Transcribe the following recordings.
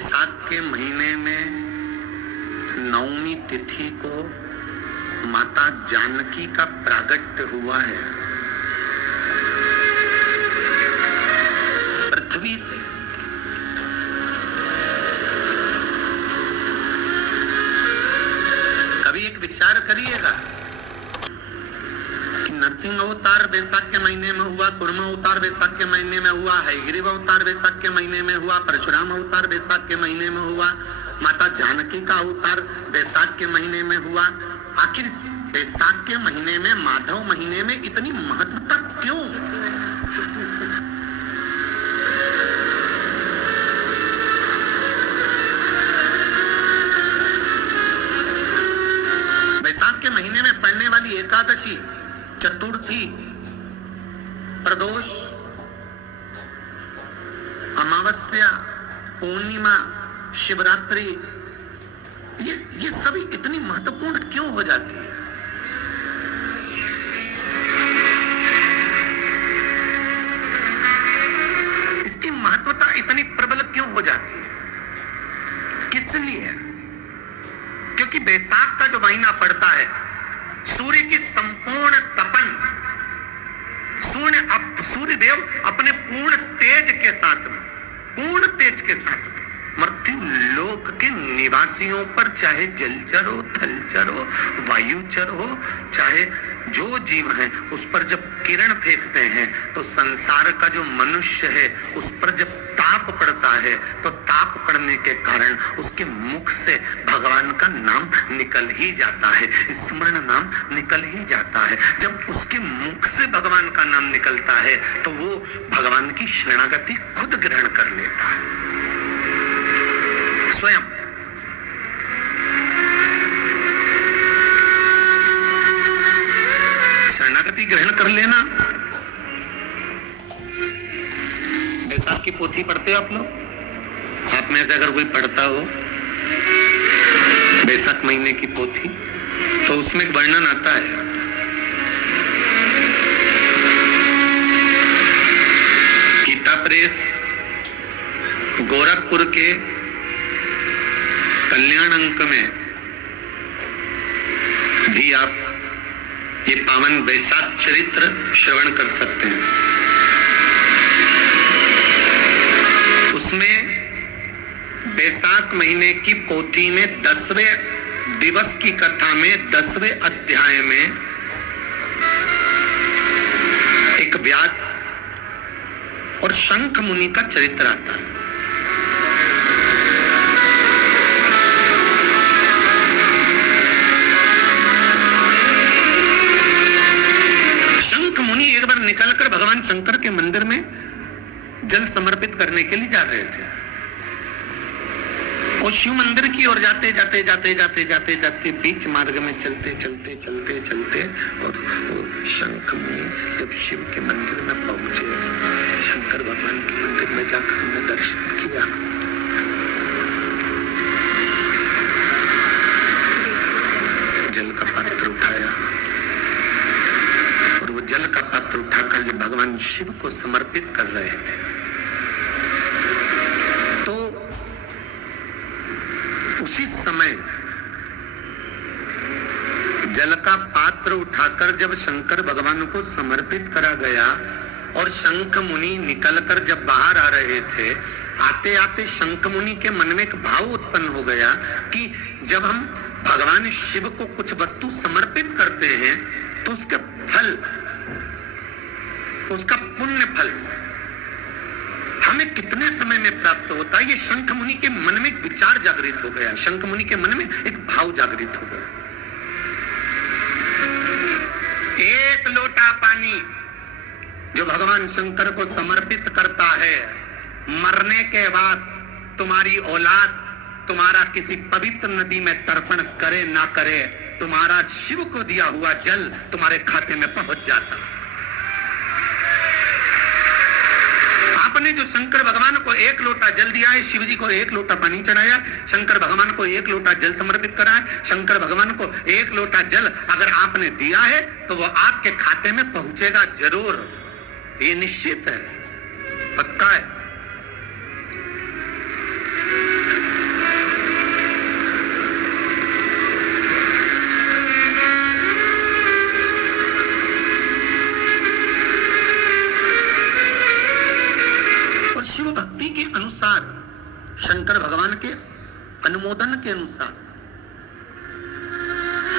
बैसाख के महीने में नवमी तिथि को माता जानकी का प्रागट्य हुआ है पृथ्वी से। कभी एक विचार करिएगा कि नरसिंह अवतार बैसाख के महीने में हुआ, कुर्म अवतार बैसाख के महीने में हुआ, हयग्रीव अवतार बैसाख के महीने में हुआ, परशुराम अवतार बैसाख के महीने में हुआ, माता जानकी का अवतार बैसाख के महीने में हुआ। आखिर बैसाख के महीने में, माधव महीने में इतनी महत्वता क्यों? बैसाख के महीने में पड़ने वाली एकादशी, चतुर्थी, प्रदोष, अमावस्या, पूर्णिमा, शिवरात्रि, ये सभी इतनी महत्वपूर्ण क्यों हो जाती है? इसकी महत्वता इतनी प्रबल क्यों हो जाती है? किस लिए? क्योंकि बैसाख का जो महीना पड़ता है, सूर्य की संपूर्ण तपन, सूर्यदेव अपने पूर्ण तेज के साथ मृत्यु लोक के निवासियों पर, चाहे जलचर हो, थलचर हो, वायुचर हो, चाहे जो जीव है, उस पर जब किरण फेंकते हैं तो संसार का जो मनुष्य है उस पर जब ताप पड़ता है तो ताप पड़ने के कारण उसके मुख से भगवान का नाम निकल ही जाता है, स्मरण नाम निकल ही जाता है। जब उसके मुख से भगवान का नाम निकलता है तो वो भगवान की शरणागति खुद ग्रहण कर लेता है स्वयं। शरणागति ग्रहण कर लेना। बैसाख की पोथी पढ़ते हो आप लोग? आप में से अगर कोई पढ़ता हो बैसाख महीने की पोथी, तो उसमें एक वर्णन आता है गीता प्रेस गोरखपुर के कल्याण अंक में भी आप ये पावन बैसाख चरित्र श्रवण कर सकते हैं। उसमें बैसाख महीने की पोथी में 10वें दिवस की कथा में 10वें अध्याय में एक व्याध और शंख मुनि का चरित्र आता है। शंख मुनि एक बार निकलकर भगवान शंकर के मंदिर में जल समर्पित करने के लिए जा रहे थे। और शिव मंदिर की ओर जाते बीच मार्ग में चलते और शंख मुनि जब शिव के मंदिर में पहुंचे, शंकर भगवान के मंदिर में जाकर उन्हें दर्शन किया, जल का पात्र उठाया और वो जल का पात्र उठाकर जब भगवान शिव को समर्पित कर रहे थे तो उसी समय जल का पात्र उठाकर जब शंकर भगवान को समर्पित करा गया और शंख मुनि निकलकर जब बाहर आ रहे थे, आते आते शंख मुनि के मन में एक भाव उत्पन्न हो गया कि जब हम भगवान शिव को कुछ वस्तु समर्पित करते हैं तो उसका फल, उसका पुण्य फल हमें कितने समय में प्राप्त होता है। ये शंख मुनि के मन में एक विचार जागृत हो गया, शंख मुनि के मन में एक भाव जागृत हो गया। एक लोटा पानी जो भगवान शंकर को समर्पित करता है, मरने के बाद तुम्हारी औलाद तुम्हारा किसी पवित्र नदी में तर्पण करे ना करे, तुम्हारा शिव को दिया हुआ जल तुम्हारे खाते में पहुंच जाता। आपने जो शंकर भगवान को एक लोटा जल दिया है, शिव जी को एक लोटा पानी चढ़ाया, शंकर भगवान को एक लोटा जल समर्पित करा है, शंकर भगवान को एक लोटा जल अगर आपने दिया है तो वो आपके खाते में पहुंचेगा जरूर, ये निश्चित है, पक्का है। अनुसार, शंकर भगवान के अनुमोदन के अनुसार,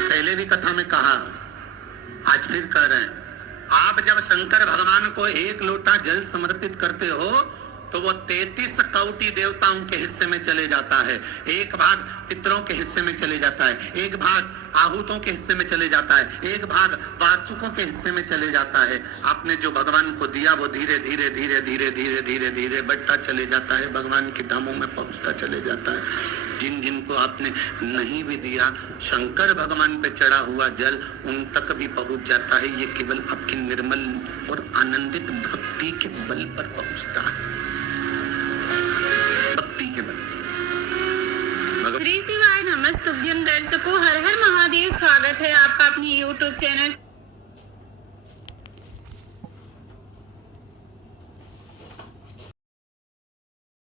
पहले भी कथा में कहा, आज फिर कह रहे हैं, आप जब शंकर भगवान को 1 लोटा जल समर्पित करते हो तो वो 33 कोटि देवताओं के हिस्से में चले जाता है, 1 भाग पितरों के हिस्से में चले जाता है, 1 भाग आहूतों के हिस्से में चले जाता है, 1 भाग वाचुकों के हिस्से में चले जाता है। आपने जो भगवान को दिया वो धीरे धीरे धीरे धीरे धीरे धीरे धीरे बढ़ता चले जाता है, भगवान के धामों में पहुंचता चले जाता है। जिन जिनको आपने नहीं भी दिया, शंकर भगवान पे चढ़ा हुआ जल उन तक भी पहुंच जाता है। ये केवल आपकी निर्मल और आनंदित भक्ति के बल पर पहुंचता है, भक्ति के बल। श्री शिवाय नमस्तुभ्यम। दर्शकों, हर हर महादेव। स्वागत है आपका अपनी YouTube चैनल